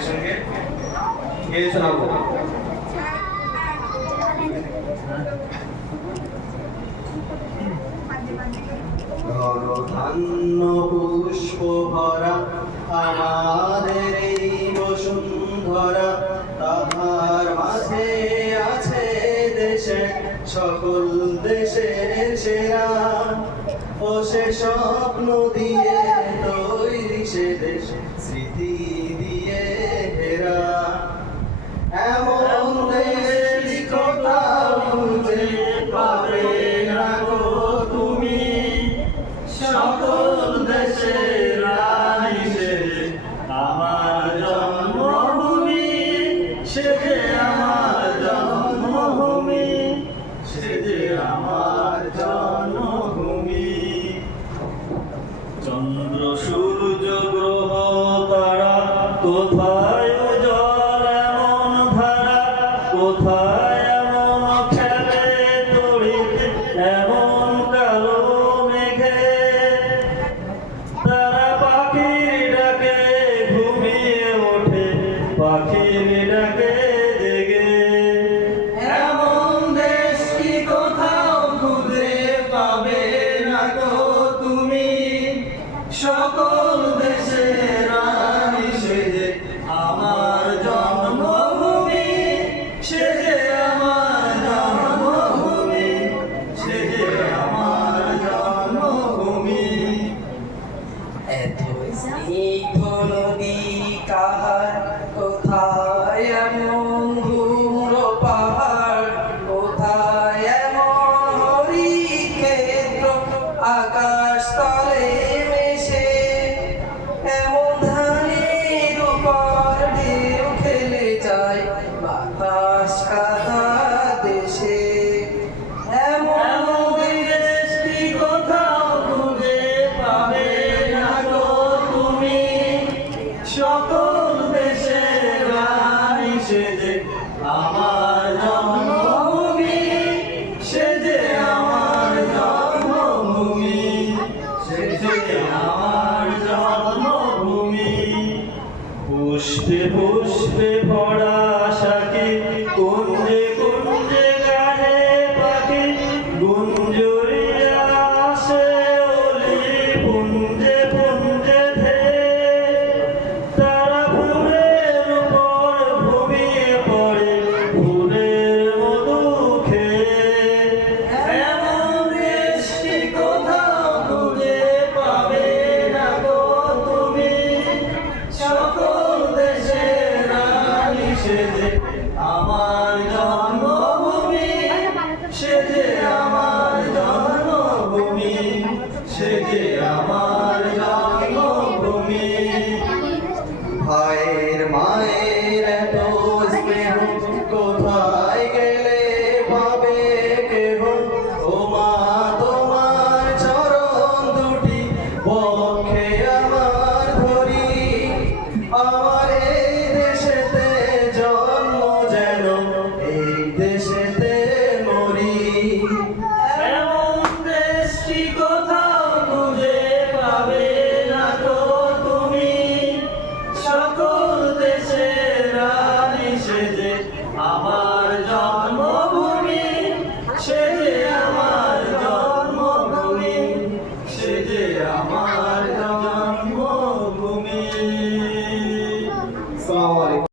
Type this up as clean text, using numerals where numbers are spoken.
একসঙ্গে গেয়ে শোনাবো। ধান্য পুষ্প ভরা আমাদের এই বসুন্ধরা, তাহার মাঝে আছে দেশে সকল দেশের সেরা। ও সে স্বপ্ন দিয়ে তৈরি সে দেশ, স্মৃতি দিয়ে ঘেরা। এমন দেশ কোথাও খুঁজে পাবে না গো তুমি, সকল দেশের রানী সে আমার জন্মভূমি। সে যে আমার জন্মভূমি, সে যে আমার জন্মভূমি। চন্দ্র সূর্য গ্রহ তারা কোথায় উজ্জ্বল এমন ধারা, কোথায় এমন খেলে তড়িৎ এমন কালো মেঘে। তারা পাখির ডাকে ঘুমিয়ে ওঠে, পাখির ডাকে জেগে। এমন দেশ কি কোথাও খুঁজে পাবে না গো তুমি, সকল দেশের রানী সে যে আমার জন্মভূমি। সে যে আমার জন্মভূমি, সে যে আমার জন্মভূমি। এত স্নিগ্ধ নদী কাহার, কোথায় এমন ধূম্র পাহাড়, কোথায় এমন হরিক্ষেত্র আকাশ তলে মেশে। এমন ধানের উপর ঢেউ খেলে যায় বাতাস কাঁদা দেশে। এমন দেশ কি কোথাও খুঁজে পাবে না গো তুমি, সকল দেশের রানী সে যে আমার জন্মভূমি। সে যে আমার জন্মভূমি, সে যে আমার জন্মভূমি। পুষ্পে পুষ্পে ভরা আশাকে কুঞ্জে কুঞ্জে গানে পাখি, গুঞ্জরিয়া আসে অলি পুঞ্জে পুঞ্জে ধেয়ে। তারা ফুলের উপর ঘুমিয়ে পড়ে ফুলের মধু খেয়ে। এমন দেশ কি কোথাও খুঁজে পাবে না গো তুমি, সকল দেশের রানী সে যে আমার জন্মভূমি। সে যে আমার জন্মভূমি, সে যে আমার জন্মভূমি। ভাইয়ের মায়ের এত স্নেহ কোথায় গেলে পাবে কেহ। ও মা তোমার চরণ দুটি বক্ষে আমার ধরি, আমার এই দেশেতে জন্ম যেন এই দেশেতে মরি। এমন দেশ কি কোথাও খুঁজে পাবে না গো তুমি, সকল দেশের রানী সে যে আমার জন্মভূমি। সে যে আমার জন্মভূমি, সে যে আমার জন্মভূমি। আসসালামু আলাইকুম।